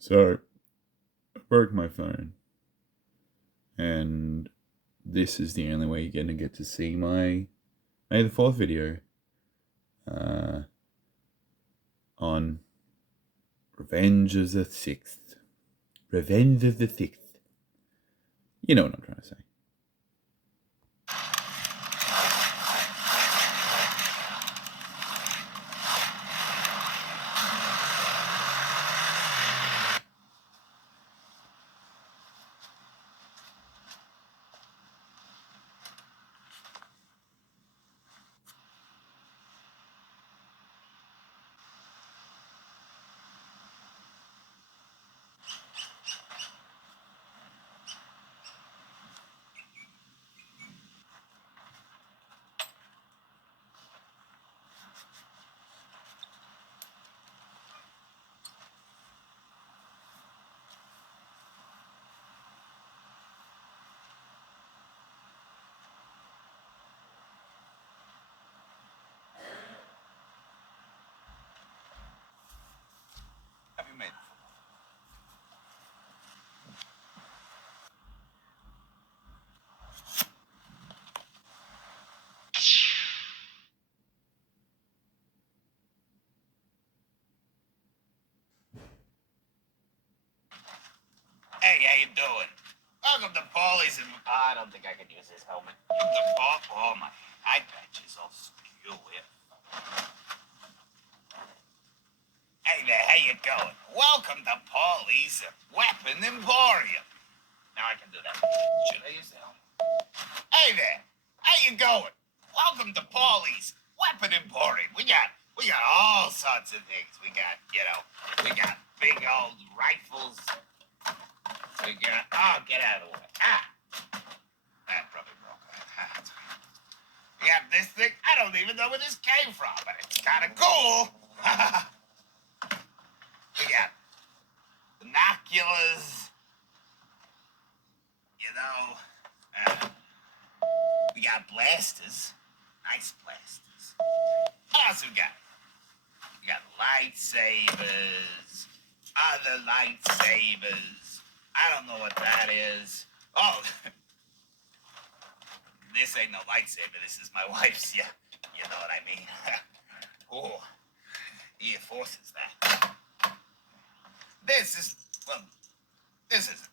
So I broke my phone, and this is the only way you're gonna get to see my May the Fourth video uh, on Revenge of the Sixth. Revenge of the Sixth. You know what I'm trying to say. Have you made? Hey, how you doing? Welcome to Paulie's and... I don't think I can use this helmet. The Paul... Oh, my eye patch is all skew here. Hey there, how you going? Welcome to Paulie's Weapon Emporium. Now I can do that. Should I use the helmet? Hey there, how you going? Welcome to Paulie's Weapon Emporium. We got all sorts of things. We got big old rifles. We got... Oh, get out of the way. That probably broke. We got this thing. I don't even know where this came from, but it's kind of cool. We got binoculars. We got blasters. Nice blasters. What else we got? We got lightsabers. Other lightsabers. I don't know what that is. Oh, this ain't no lightsaber. This is my wife's. Yeah, you know what I mean. Oh, he forces that. This is a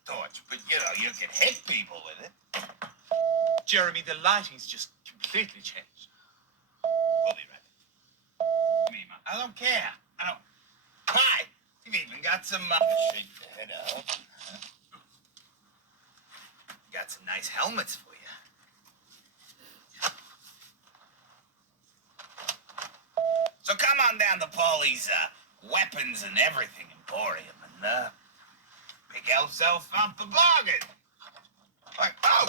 torch, but you can hit people with it. Jeremy, the lighting's just completely changed. We'll be ready. I don't care. I don't. Hi. You've even got some. Shake the head out. Got some nice helmets for you. So come on down to Paulie's Weapons and Everything Emporium and pick yourself up a bargain. Like, oh!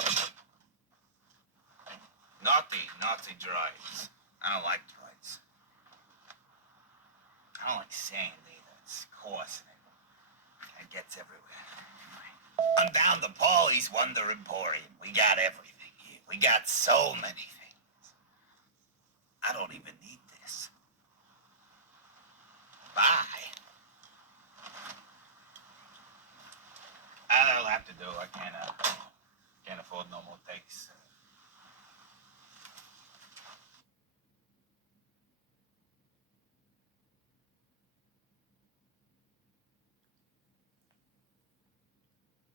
Naughty droids. I don't like droids. I don't like sand either. It's coarse and it gets everywhere. Come down to Paulie's Wonder Emporium. We got everything here. We got so many things. I don't even need this. Bye. That'll have to do. I can't afford no more takes.